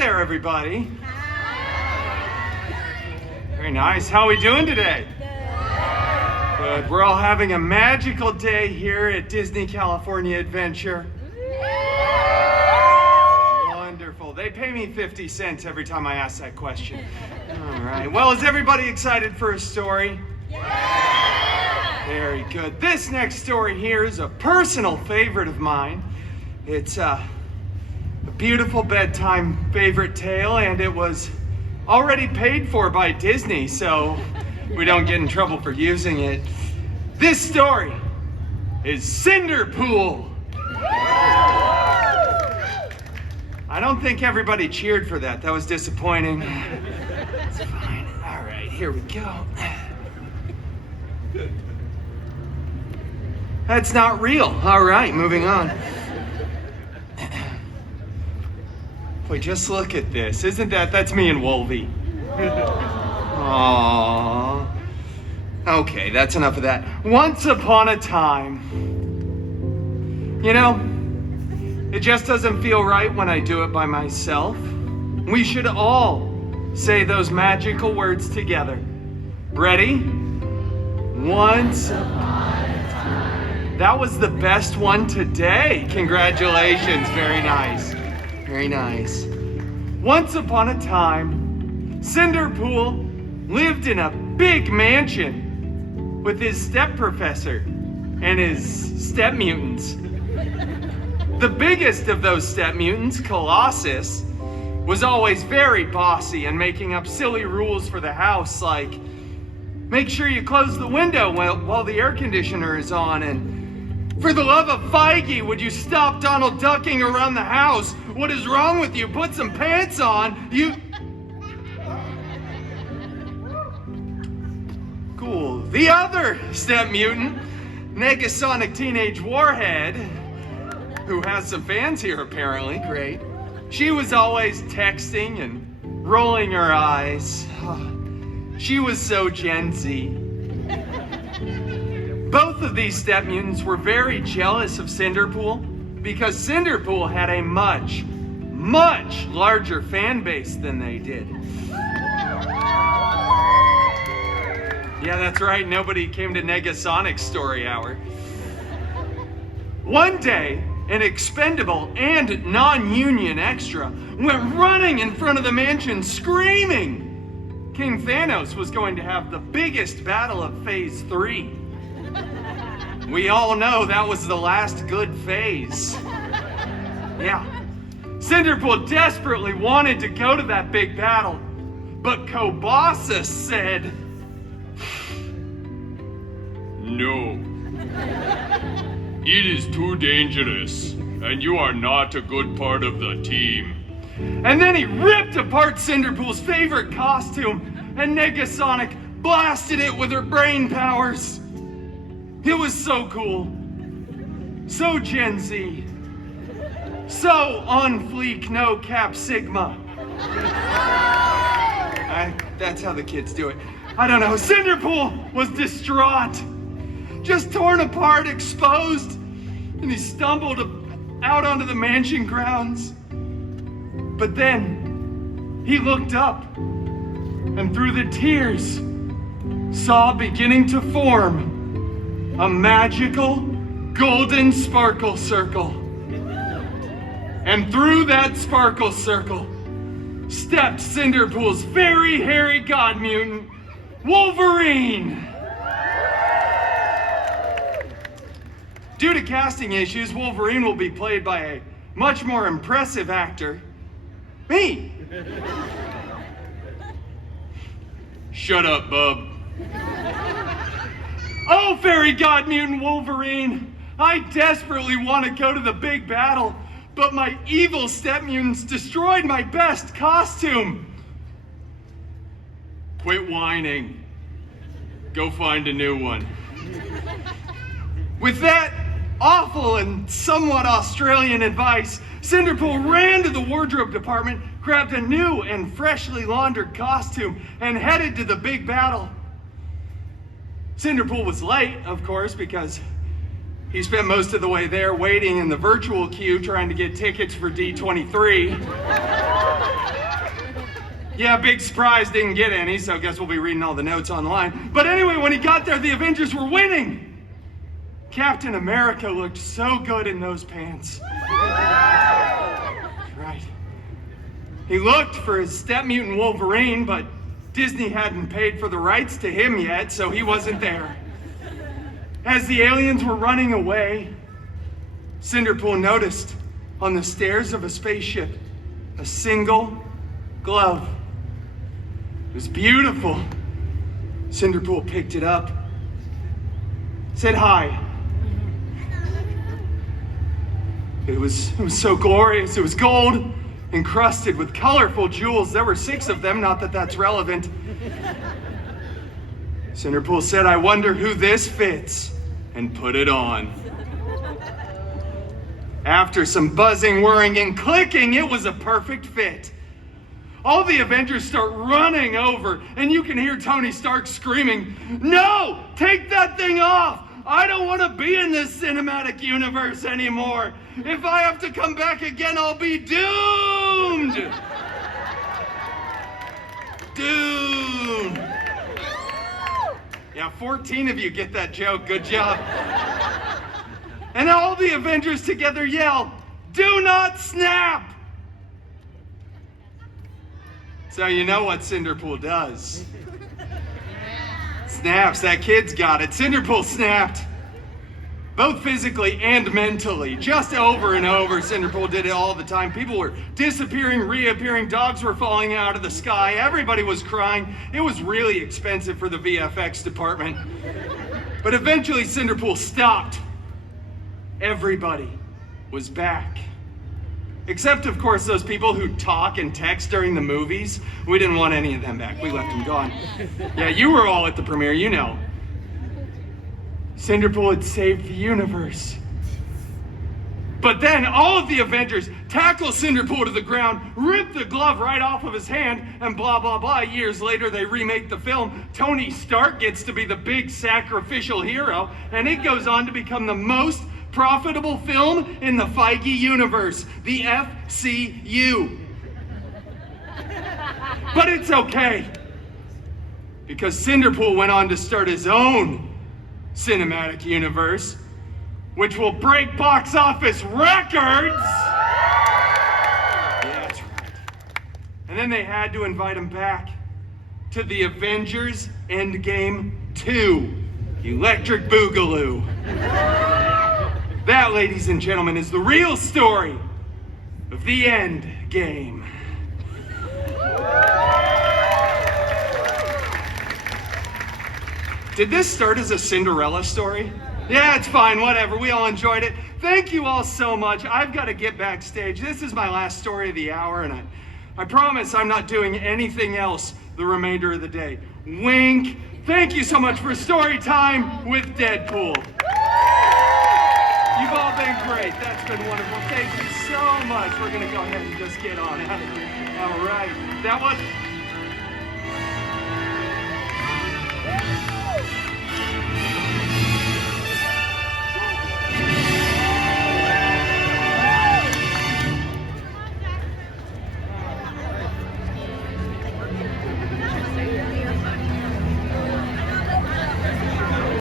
there, everybody. Very nice. How are we doing today? Good. We're all having a magical day here at Disney California Adventure. Wonderful. They pay me 50 cents every time I ask that question. All right. Well, is everybody excited for a story? Yeah! Very good. This next story here is a personal favorite of mine. It's a beautiful bedtime favorite tale, and it was already paid for by Disney, so we don't get in trouble for using it. This story is Cinderpool. I don't think everybody cheered for that. That was disappointing. It's fine. All right, here we go. That's not real. All right, moving on. Boy, just look at this. Isn't that's me and Wolvie. Aww. Okay, that's enough of that. Once upon a time. You know, it just doesn't feel right when I do it by myself. We should all say those magical words together. Ready? Once upon a time. That was the best one today. Congratulations. Very nice. Very nice. Once upon a time, Cinderpool lived in a big mansion with his step professor and his step mutants. The biggest of those step mutants, Colossus, was always very bossy and making up silly rules for the house, like make sure you close the window while the air conditioner is on, and for the love of Feige, would you stop Donald ducking around the house? What is wrong with you? Put some pants on. You... Cool. The other step mutant, Negasonic Teenage Warhead, who has some fans here apparently, great. She was always texting and rolling her eyes. She was so Gen Z. Both of these step mutants were very jealous of Cinderpool because Cinderpool had a much, much larger fan base than they did. Yeah, that's right. Nobody came to Negasonic's story hour. One day, an expendable and non-union extra went running in front of the mansion screaming King Thanos was going to have the biggest battle of Phase 3. We all know that was the last good phase. Yeah. Cinderpool desperately wanted to go to that big battle, but Colossus said, "No. It is too dangerous, and you are not a good part of the team." And then he ripped apart Cinderpool's favorite costume, and Negasonic blasted it with her brain powers. It was so cool, so Gen Z, so on fleek, no cap sigma. That's how the kids do it. I don't know. Cinderpool was distraught, just torn apart, exposed, and he stumbled out onto the mansion grounds. But then he looked up, and through the tears, saw beginning to form a magical golden sparkle circle. And through that sparkle circle stepped Cinderpool's very hairy god mutant, Wolverine. Due to casting issues, Wolverine will be played by a much more impressive actor, me. Shut up, bub. Oh, fairy god mutant Wolverine, I desperately want to go to the big battle, but my evil step mutants destroyed my best costume. Quit whining. Go find a new one. With that awful and somewhat Australian advice, Cinderpool ran to the wardrobe department, grabbed a new and freshly laundered costume, and headed to the big battle. Cinderpool was late, of course, because he spent most of the way there waiting in the virtual queue trying to get tickets for D23. Yeah, big surprise, didn't get any, so I guess we'll be reading all the notes online. But anyway, when he got there, the Avengers were winning. Captain America looked so good in those pants. Right. He looked for his step mutant Wolverine, but Disney hadn't paid for the rights to him yet, so he wasn't there. As the aliens were running away, Cinderpool noticed on the stairs of a spaceship a single glove. It was beautiful. Cinderpool picked it up, said hi. It was so glorious. It was gold, encrusted with colorful jewels. There were 6 of them, not that that's relevant. Cinderpool said, I wonder who this fits, and put it on. After some buzzing, whirring, and clicking, it was a perfect fit. All the Avengers start running over, and you can hear Tony Stark screaming, no, take that thing off. I don't want to be in this cinematic universe anymore. If I have to come back again, I'll be doomed. Doomed. Yeah, 14 of you get that joke. Good job. And all the Avengers together yell, do not snap. So you know what Cinderpool does. Snaps, that kid's got it. Cinderpool snapped. Both physically and mentally. Just over and over, Cinderpool did it all the time. People were disappearing, reappearing. Dogs were falling out of the sky. Everybody was crying. It was really expensive for the VFX department. But eventually, Cinderpool stopped. Everybody was back. Except, of course, those people who talk and text during the movies. We didn't want any of them back. We left them gone. Yeah, you were all at the premiere, you know. Cinderpool had saved the universe. But then all of the Avengers tackle Cinderpool to the ground, rip the glove right off of his hand, and blah, blah, blah. Years later, they remake the film. Tony Stark gets to be the big sacrificial hero, and it goes on to become the most profitable film in the Feige universe, the FCU. But it's okay, because Cinderpool went on to start his own cinematic universe, which will break box office records. Yeah, that's right. And then they had to invite him back to the Avengers Endgame 2, Electric Boogaloo. That, ladies and gentlemen, is the real story of the end game. Did this start as a Cinderella story? Yeah, it's fine, whatever. We all enjoyed it. Thank you all so much. I've got to get backstage. This is my last story of the hour, and I promise I'm not doing anything else the remainder of the day. Wink. Thank you so much for story time with Deadpool. You've all been great. That's been wonderful. Thank you so much. We're going to go ahead and just get on out of here. All right. That was...